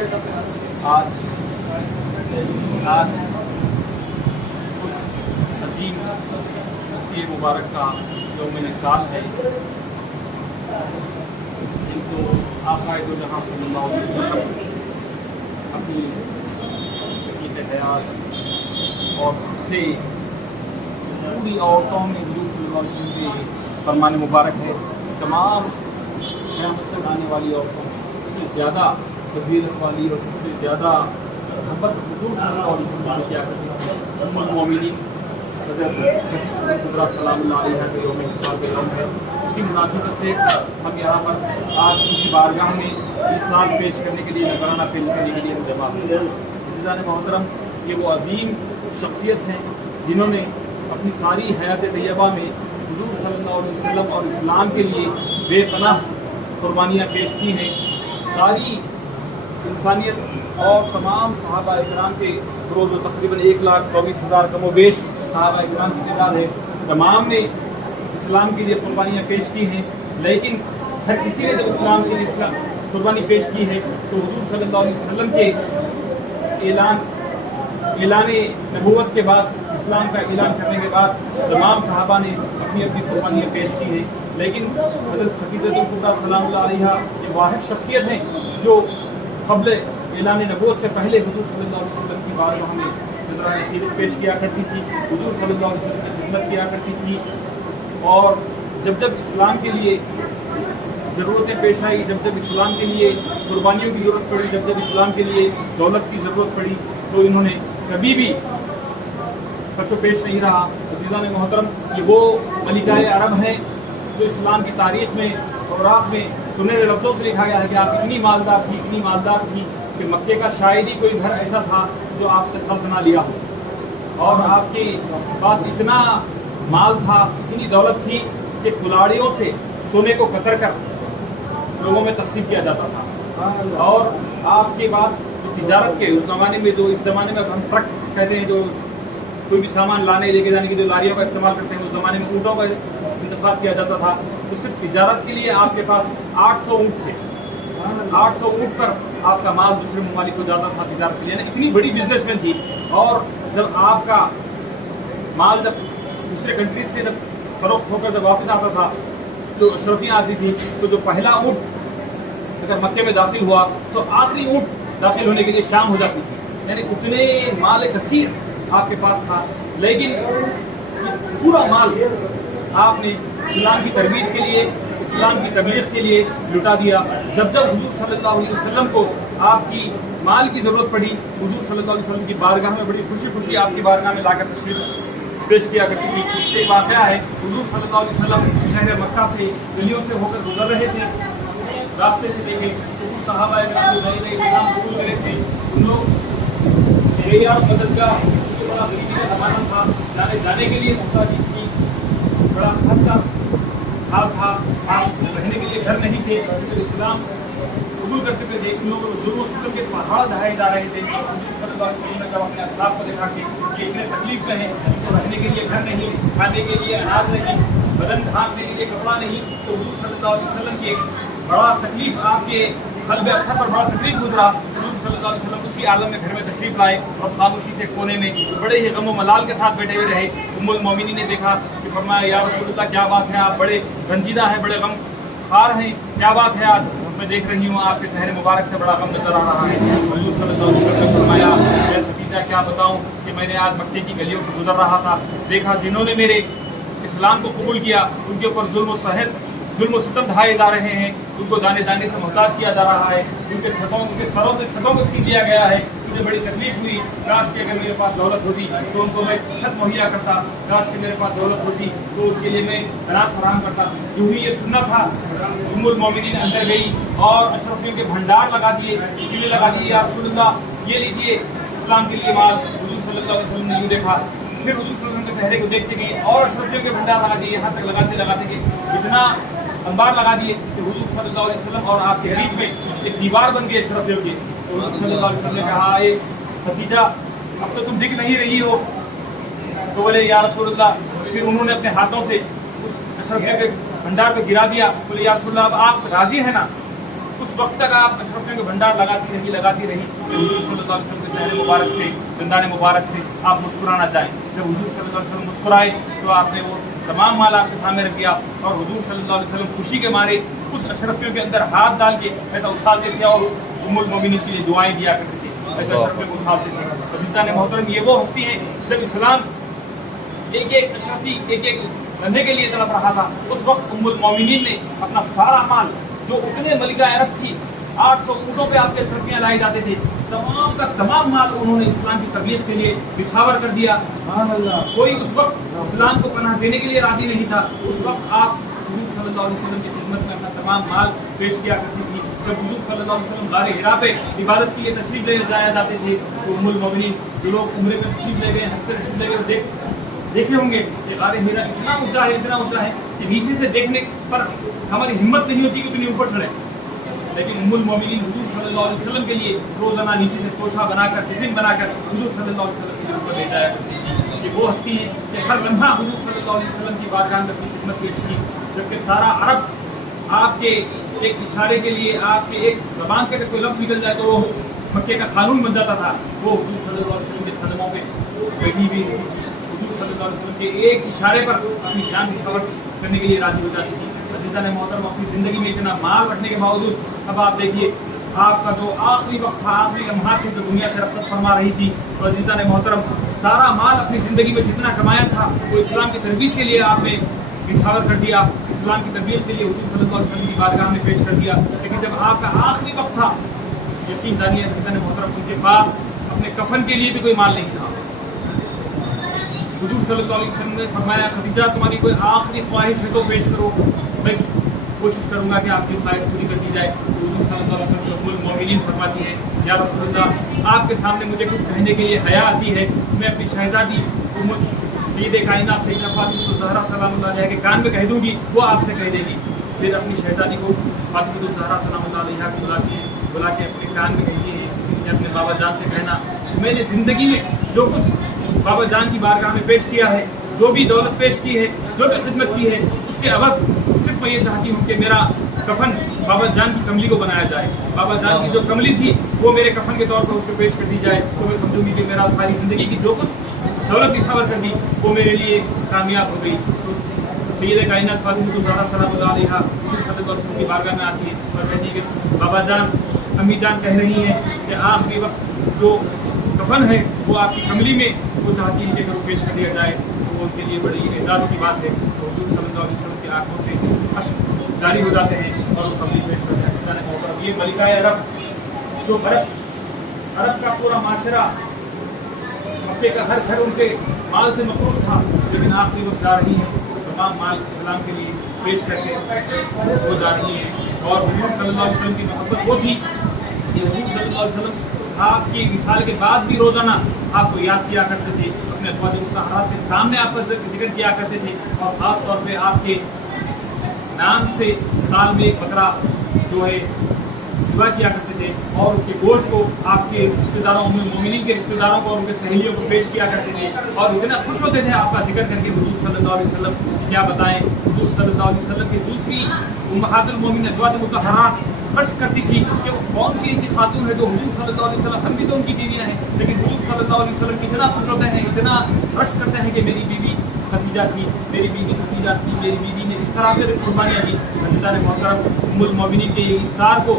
آج اس عظیم ہستی مبارک کا یوم نثال ہے، جن کو آقا دو جہاں صلی اللہ علیہ وسلم اپنی تحقیق حیات اور سب سے پوری عورتوں میں حضور صلی اللہ علیہ وسلم کے فرمان مبارک ہے، تمام قیامت تک آنے والی عورتوں سے زیادہ فضیلت والی اور سب سے زیادہ محبت حضور صلی اللہ علیہ وسلم نے کیا کرتی ہے۔ ام المومنین حضرت کبریٰ سلام اللہ علیہ کے یوم وصال کا یوم ہے۔ اسی مناسبت سے ہم یہاں پر آج ان کی بارگاہ میں مثال پیش کرنے کے لیے، نذرانہ پیش کرنے کے لیے ہم جمع ہوئے ہیں۔ عزیزان محترم، یہ وہ عظیم شخصیت ہیں جنہوں نے اپنی ساری حیات طیبہ میں حضور صلی اللہ علیہ وسلم اور اسلام کے لیے بے پناہ قربانیاں پیش کی ہیں۔ ساری انسانیت اور تمام صحابہ اکرام کے روز و تقریباً 1,24,000 کم و بیش صحابہ اکرام کی تعداد ہے، تمام نے اسلام کے لیے قربانیاں پیش کی ہیں، لیکن ہر کسی نے جب اسلام کے لیے قربانی پیش کی ہے تو حضور صلی اللہ علیہ وسلم کے اعلان نبوت کے بعد، اسلام کا اعلان کرنے کے بعد تمام صحابہ نے اپنی اپنی قربانیاں پیش کی ہیں، لیکن حضرت خدیجہ کبریٰ سلام اللہ علیہ یہ واحد شخصیت ہیں جو قبل اعلان نبوت سے پہلے حضور صلی اللہ علیہ وسلم کی بارگاہ میں نذرانہ خدمت پیش کیا کرتی تھی، حضور صلی اللہ علیہ وسلم کی خدمت کیا کرتی تھی، اور جب اسلام کے لیے ضرورتیں پیش آئی، جب اسلام کے لیے قربانیوں کی ضرورت پڑی، جب اسلام کے لیے دولت کی ضرورت پڑی تو انہوں نے کبھی بھی کچھ پیش نہیں رہا۔ عزیزان محترم، یہ وہ ملکۂ عرب ہیں جو اسلام کی تاریخ میں اوراق میں سنہرے لفظوں سے لکھا گیا ہے کہ آپ اتنی مالدار تھی کہ مکے کا شاید ہی کوئی گھر ایسا تھا جو آپ سے قرض نہ لیا ہو، اور آپ کے پاس اتنا مال تھا، اتنی دولت تھی کہ کلاڑیوں سے سونے کو قطر کر لوگوں میں تقسیم کیا جاتا تھا، اور آپ کے پاس تجارت کے اس زمانے میں اس زمانے میں ہم ٹرک کہتے ہیں، جو کوئی بھی سامان لانے لے کے جانے کی جو لاریوں کا استعمال کرتے ہیں، اس زمانے میں اونٹوں کا انتخاب کیا جاتا تھا، تو صرف تجارت کے لیے آپ کے پاس 800 اونٹ تھے، 800 اونٹ پر آپ کا مال دوسرے ممالک کو جاتا تھا تجارت کے لیے، یعنی اتنی بڑی بزنس مین تھی۔ اور جب آپ کا مال جب دوسرے کنٹریز سے جب فروخت ہو کر جب واپس آتا تھا، جو اشرفیاں آتی تھی، تو جو پہلا اونٹ اگر مکے میں داخل ہوا تو آخری اونٹ داخل ہونے کے لیے شام ہو جاتی تھی، یعنی اتنے مال کثیر آپ کے پاس تھا، لیکن پورا مال آپ نے اسلام کی ترویج کے لیے، اسلام کی تبلیغ کے لیے لٹا دیا۔ جب حضور صلی اللہ علیہ وسلم کو آپ کی مال کی ضرورت پڑی، حضور صلی اللہ علیہ وسلم کی بارگاہ میں بڑی خوشی آپ کی بارگاہ میں لا کر تشریف پیش کیا کرتی تھی۔ یہ واقعہ ہے، حضور صلی اللہ علیہ وسلم شہر مکہ سے گلیوں سے ہو کر گزر رہے تھے، راستے سے دیکھے تو کچھ صحابہ اکرام جو نئے اسلام قبول کرے تھے، ان لوگ مددگار جو بڑا غریبی کا زمانہ تھا، جانے کے لیے محتاجی تھی، بڑا حال تھا، رہنے کے لیے گھر نہیں تھے، تو اسلام قبول کر چکے تھے، ان لوگوں کو ظلم و ستم کے پہاڑ ڈھائے جا رہے تھے۔ حضور صلی اللہ علیہ وسلم نے جب اپنے اسلاف کو دیکھا کہ یہ اتنے تکلیف میں ہیں، ان کو رہنے کے لیے گھر نہیں، کھانے کے لیے اناج نہیں، بدن ڈھانپنے کے لیے کپڑا نہیں، تو حضور صلی اللہ علیہ وسلم کی ایک بڑا تکلیف آپ کے قلب اطہر پر بڑا تکلیف گزرا۔ حضور صلی اللہ علیہ وسلم اسی عالم میں گھر میں تشریف لائے اور خاموشی سے کونے میں بڑے ہی غم و ملال کے ساتھ بیٹھے ہوئے رہے۔ ام المومنین نے دیکھا کہ فرمایا یا رسول اللہ کیا بات ہے، آپ بڑے رنجیدہ ہیں، بڑے غم خار ہیں، کیا بات ہے؟ آج میں دیکھ رہی ہوں آپ کے چہرے مبارک سے بڑا غم نظر آ رہا ہے۔ حضور صلی اللہ علیہ وسلم نے فرمایا اے خدیجہ کیا بتاؤں کہ میں نے آج مکے کی گلیوں سے گزر رہا تھا، دیکھا جنہوں نے میرے اسلام کو قبول کیا ان کے اوپر ظلم و ستم ڈھائے جا رہے ہیں، ان کو دانے دانے سے محتاج کیا جا رہا ہے، ان کے سروں سے چھتوں کو چھین لیا گیا ہے۔ مجھے بڑی تکلیف ہوئی، کاش کہ اگر میرے پاس دولت ہوتی تو ان کو میں چھت مہیا کرتا، کاش کہ میرے پاس دولت ہوتی تو ان کے لیے میں اناج فراہم کرتا۔ جو ہی یہ سننا تھا، ام المومنین اندر گئی اور اشرفیوں کے بھنڈار لگا دیے، یا رسول اللہ یہ لیجیے اسلام کے لیے مال۔ حضور صلی اللہ علیہ وسلم نے دیکھا، پھر حضور صلی اللہ علیہ وسلم کے چہرے کو دیکھتے گئی اور اشرفیوں کے بھنڈار لگا دیے، یہاں تک لگاتے کہ اتنا انبار لگا دیے کہ حضور صلی اللہ علیہ وسلم اور آپ کے بیچ میں ایک دیوار بن گئی اشرفیوں کی۔ حضور صلی اللہ علیہ وسلم نے کہا اے خدیجہ اب تو تم دکھ نہیں رہی ہو، تو بولے یا رسول اللہ، پھر انہوں نے اپنے ہاتھوں سے اس اشرفیوں کے بھنڈار پہ گرا دیا، بولے یا رسول اللہ اب آپ راضی ہیں نا؟ उस वक्त तक आप अशरफियों के भंडार लगाती रही कि हुजूर सल्लल्लाहु अलैहि वसल्लम के चेहरे मुबारक से, दंदान मुबारक से आप मुस्कुराना चाहें। जब हुजूर सल्लल्लाहु अलैहि वसल्लम मुस्कुराए तो आपने वो तमाम माल आपके सामने रख दिया और हुजूर सल्लल्लाहु अलैहि वसल्लम खुशी के मारे उस अशरफियों के अंदर हाथ डाल के ऐसा उछालते थे और उम्मुल मोमिनीन के लिए दुआएं दिया करते थे, ऐसा अशरफियों को उछालते थे। अज़ीज़ान मोहतरम, ये वो हस्ती है जब इस्लाम एक एक अशरफी एक एक धंधे के लिए तड़प रहा था, उस वक्त उम्मुल मोमिनीन ने अपना सारा माल, जो उतने मलिका अरब थी, 800 ऊँटों पे आपके अशरफियाँ लाए जाते थे, तमाम का तमाम माल उन्होंने इस्लाम की तबलीग के लिए निछावर कर दिया। कोई उस वक्त इस्लाम को पनाह देने के लिए राजी नहीं था। उस वक्त आप हुजूर सल्लल्लाहु अलैहि वसल्लम की खिदमत में अपना तमाम माल पेश किया करती थी। जब हुजूर सल्लल्लाहु अलैहि वसल्लम गारे हिरा पे इबादत के लिए तशरीफ ले जाया जाते थे तो उम्मुल मोमिनीन, जो लोग उम्रे में तशरीफ ले गए, हज पे तशरीफ ले गए, देखे होंगे कि गारे हिरा इतना ऊंचा है कि नीचे से देखने पर हमारी हिम्मत नहीं होती कि उतनी ऊपर चढ़े, लेकिन उम्मुल मोमिनीन हुजूर सल्लल्लाहु अलैहि वसल्लम के लिए रोजाना नीचे से तोशा बनाकर, टिफिन बनाकर हुजूर सल्लल्लाहु अलैहि वसल्लम के लिए ऊपर ले जाया करती थी। ये वो हस्ती है कि हर लम्हा हुजूर सल्लल्लाहु अलैहि वसल्लम की बारगाह में अपनी खिदमत पेश की, जबकि सारा अरब आपके एक इशारे के लिए, आपके एक ज़बान से अगर कोई लफ्ज़ निकल जाए तो वो मक्के का कानून बन जाता था। वो हुजूर सल्लल्लाहु अलैहि वसल्लम के कदमों पे बैठी हुई हुजूर सल्लल्लाहु अलैहि वसल्लम के एक इशारे पर अपनी जान निछावर करने के लिए राजी हो जाती थी। अज़ीज़ान मोहतरम, अपनी ज़िंदगी में इतना माल रखने के बावजूद अब आप देखिए आपका जो आखिरी वक्त था, आखिरी लम्हात थी, तो दुनिया से रफ़्त फरमा रही थी, तो अज़ीज़ान मोहतरम सारा माल अपनी ज़िंदगी में जितना कमाया था वो इस्लाम की तरबीज के लिए आपने निछावर कर दिया, इस्लाम की तरबियत के लिए हुजूर सल्लल्लाहु अलैहि वसल्लम की बारगाह में पेश कर दिया। लेकिन जब आपका आखिरी वक्त था, यकीन जानिए अज़ीज़ान मोहतरम, उनके पास अपने कफन के लिए भी कोई माल नहीं था। हुजूर सल्लल्लाहु अलैहि वसल्लम ने फरमाया, खदीजा तुम्हारी कोई आखिरी ख्वाहिश है तो पेश करो, मैं कोशिश करूंगा कि आपकी ख्वाहिश पूरी कर दी जाए। तो हुजूर सल्लल्लाहु अलैहि वसल्लम उम्मुल मोमिनीन फरमाती है, या रसूलल्लाह, आपके सामने मुझे कुछ कहने के लिए हया आती है, मैं अपनी शहजादी सय्यद कायनात सैयदा फातिमा ज़हरा सलामुल्लाह अलैहा के कान में कह दूंगी, वो आपसे कह देगी। फिर अपनी शहजादी को फातिमा ज़हरा सलामुल्लाह अलैहा को बुला के अपने कान में कहती है कि अपने बाबा जान से कहना, मैंने ज़िंदगी में जो कुछ बाबा जान की बारगाह में पेश किया है, जो भी दौलत पेश की है, जो भी खिदमत की है, उसके अवध सिर्फ मैं ये चाहती हूँ कि मेरा कफन बाबा जान की कमली को बनाया जाए। बाबा जान की जो कमली थी वो मेरे कफन के तौर पर उसको पेश कर दी जाए, तो मैं समझूंगी कि मेरा सारी ज़िंदगी की जो कुछ दौलत निछावर कर दी वो मेरे लिए कामयाब हो गई। तो सय्यद कायनात फातिमा ज़हरा सलामुल्लाह अलैहा हुजूर सल्लल्लाहु अलैहि वसल्लम की बारगाह में आती है और कहती है कि बाबा जान, अम्मी जान कह रही हैं कि आखिरी वक्त जो कफन है वो आपकी कमली में वो चाहती है कि अगर वो पेश कर दिया जाए तो वो उसके लिए बड़ी एजाज़ की बात है। तो हुजूर सल्लल्लाहु अलैहि वसल्लम की आंखों से अश्क जारी हो जाते हैं और वो कमली पेश करते हैं। ये मलिका अरब, जो अरब का पूरा माशरा, मक्के का हर घर उनके माल से मखरूस था, लेकिन आखिरी वक्त जा रही है तमाम माल इस्लाम के लिए पेश करके वो जा रही है। और हुजूर सल्लल्लाहु अलैहि वसल्लम की मोहब्बत वो थी कि हुजूर सल्लल्लाहु अलैहि वसल्लम आपकी विसाल के बाद भी रोज़ाना आपको याद किया करते थे, अपने अज़वाज मुतहहरात के सामने आपका जिक्र किया करते थे, और ख़ास तौर पे आपके नाम से साल में एक बकरा जो है ज़िबा किया करते थे और उसके गोश्त को आपके रिश्तेदारों, उम्मुल मोमिनीन के रिश्तेदारों को और उनके सहेलियों को पेश किया करते थे और इतना खुश होते थे आपका जिक्र करके। हुजूर सल्लल्लाहु अलैहि वसल्लम क्या बताएं, हुजूर सल्लल्लाहु अलैहि वसल्लम की दूसरी उम्महातुल मोमिनीन अज़वाज मुतहहरात अर्ज़ करती थी कि वो कौन सी ऐसी खातून है जो हुजूर सल्लल्लाहु अलैहि वसल्लम, हम भी तो उनकी बीवियाँ हैं, लेकिन हुजूर सल्लल्लाहु अलैहि वसल्लम इतना खुश होते हैं, इतना अर्ज़ करते हैं कि मेरी बीवी खदीजा थी, मेरी बीवी खदीजा थी, मेरी बीवी ने इस तरह से कुर्बानियाँ दी। अज़ीज़ान मोहतरम, उम्मुल मोमिनीन के ये इसार को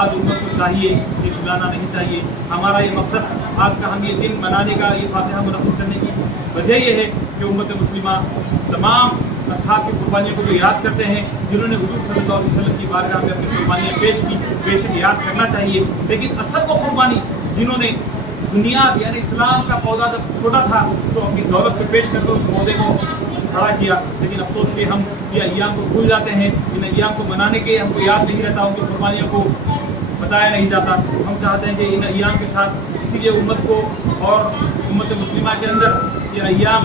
आज उम्मत को चाहिए कि भुलाना नहीं चाहिए। हमारा ये मकसद आज का हम ये दिन मनाने का, ये फातिहा मुनक़्क़िद करने की वजह ये है कि उम्मत मुस्लिमा तमाम असहाब की कुर्बानियों को तो याद करते हैं जिन्होंने हुजूर सल्लल्लाहु अलैहि वसल्लम की बारगाह में अपनी कुर्बानियाँ पेश की, बेशक याद करना चाहिए, लेकिन असल वो कुर्बानी जिन्होंने दुनिया यानी इस्लाम का पौधा जब छोटा था तो अपनी दौलत पे पेश करके उस पौधे को खड़ा किया, लेकिन अफसोस कि हम ये अय्याम को भूल जाते हैं, इन अय्याम को मनाने के हमको याद नहीं रहता, उनकी कुर्बानियों को बताया नहीं जाता। हम चाहते हैं कि इन अय्याम के साथ इसीलिए उम्मत को और उम्मत मुस्लिमा के अंदर ये अय्याम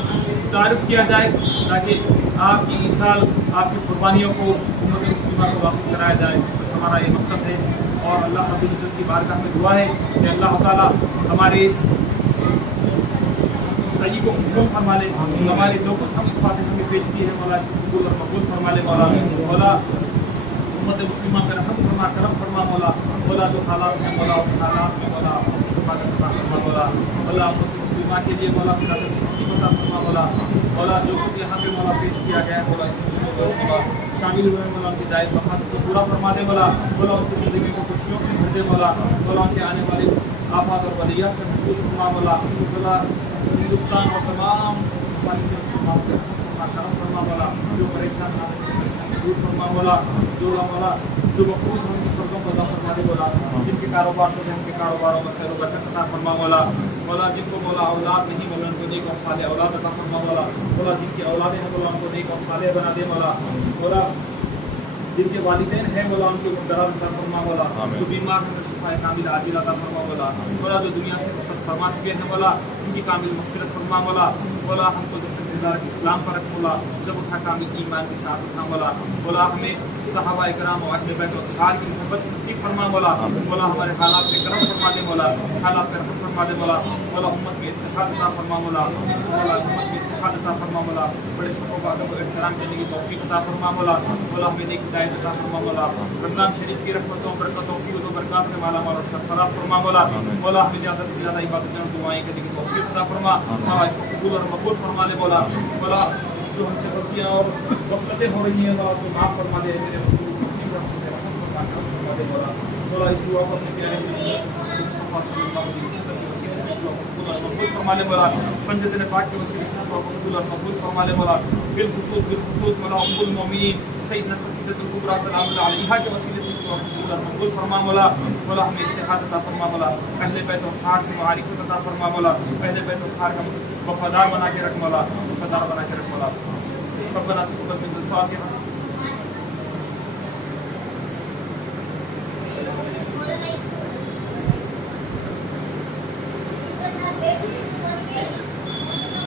तारीफ़ किया जाए ताकि आपकी इस साल आपकी कुर्बानियों को उम्मत मुस्लिमा को वाक़िफ़ कराया जाए। बस हमारा ये मकसद है और अल्लाह रब्बुल इज़्ज़त की बारगाह में दुआ है कि अल्लाह ताला हमारे इस सही को कबूल फरमा ले, हमारे जो कुछ हम इस फातिहा में पेश की है मौला कबूल और मकबूल फरमा ले। मौला उम्मत मुस्लिमा का रहम फरमा, करम फरमा मौला। मौला जो हालात में मौला, उस हालात में मौला हिफाजत अता फरमा मौला। मौला उम्मत मुस्लिमा के लिए मौला सिरात मुस्तकीम अता फरमा मौला। मौला जो कुछ यहाँ पे मौला पेश किया गया है मौला, मौला शामिल हुए मौला, उनकी जायज़ मक़ासद को पूरा फरमा दे मौला। मौला उनकी ज़िंदगी को खुशियों से भर दे मौला। मौला उनके आने वाले आफात और बलियात से महफूज फरमा मौला। मौला हिंदुस्तान और तमाम मुसलमानों के करम फरमा मौला। जो परेशान दूर फरमा मौला। जो मौला जो मखसूस हम फर्जों को अदा फरमा दे मौला। जिनके कारोबार से उनके कारोबारों में खैर बरकत अता फरमा मौला। मौला जिनको मौला औलाद नहीं मौला, उनको नेक और सालेह औलाद अता फरमा मौला। मौला जिनकी औलादें हैं मौला, उनको नेक और सालेह बना दे मौला। मौला जिनके वालिदैन हैं मौला, उनके दराज अता फरमा मौला। जो बीमार हैं शिफाए कामिल आजिल अता फरमा मौला। मौला जो दुनिया से रुखसत फरमा चुके हैं मौला, उनकी कामिल मग़फ़िरत फरमा मौला। मौला हमको जब तक इस्लाम पर रख मौला, जब उठा कामिल ईमान के साथ उठा मौला। मौला हमें सहाबा इकराम और अहले बैत और की मोहब्बत नसीब फरमा मौला। मौला हमारे हालात में करम फरमा दे मौला, हालात में रहम फरमा दे मौला। मौला उम्मत में इत्तेहाद अता फरमा मौला। मौला उम्मत में इत्तेहाद अता फरमा मौला। बड़े छोटों का अदब और एहतराम करने की तौफीक अता फरमा मौला। मौला हमें नेक हिदायत अता फरमा मौला। रमज़ान शरीफ की रहमतों बरकतों फ़ी व बरक़ात से माला माल और सरफराज फरमा मौला। मौला हमें ज़्यादा से ज़्यादा इबादतें और दुआएं करने की तौफीक अता फरमा। मौला इसको कबूल और मक़बूल फरमा ले मौला। मौला जो हमसे गलतियाँ और गफलतें हो रही हैं मौला, उसको माफ़ फरमा दे। मेरे मौला इस दुआ को अपने प्यारे मुस्तफ़ा सल्लल्लाहु अलैहि वसल्लम के वसीले से कबूल और मक़बूल फरमा ले मौला। पंजतन पाक के वसीले से कबूल और मक़बूल फरमा ले मौला। बिलखुसूस मौला उम्मुल मोमिनीन सैयदना ख़दीजतुल कुबरा सलामुल्लाह अलैहा के वसीले से कबूल और मक़बूल फरमा मौला। मौला हमें इत्तेहाद अता फरमा मौला। अहले बैत और खार की मारिफत अता फरमा मौला। अहले बैत और खार का वफ़ादार बना के रख मौला, वफ़ादार बना के रख मौला। रब्बना तक़ब्बल मिन्ना फ़ातिहा। Thank you.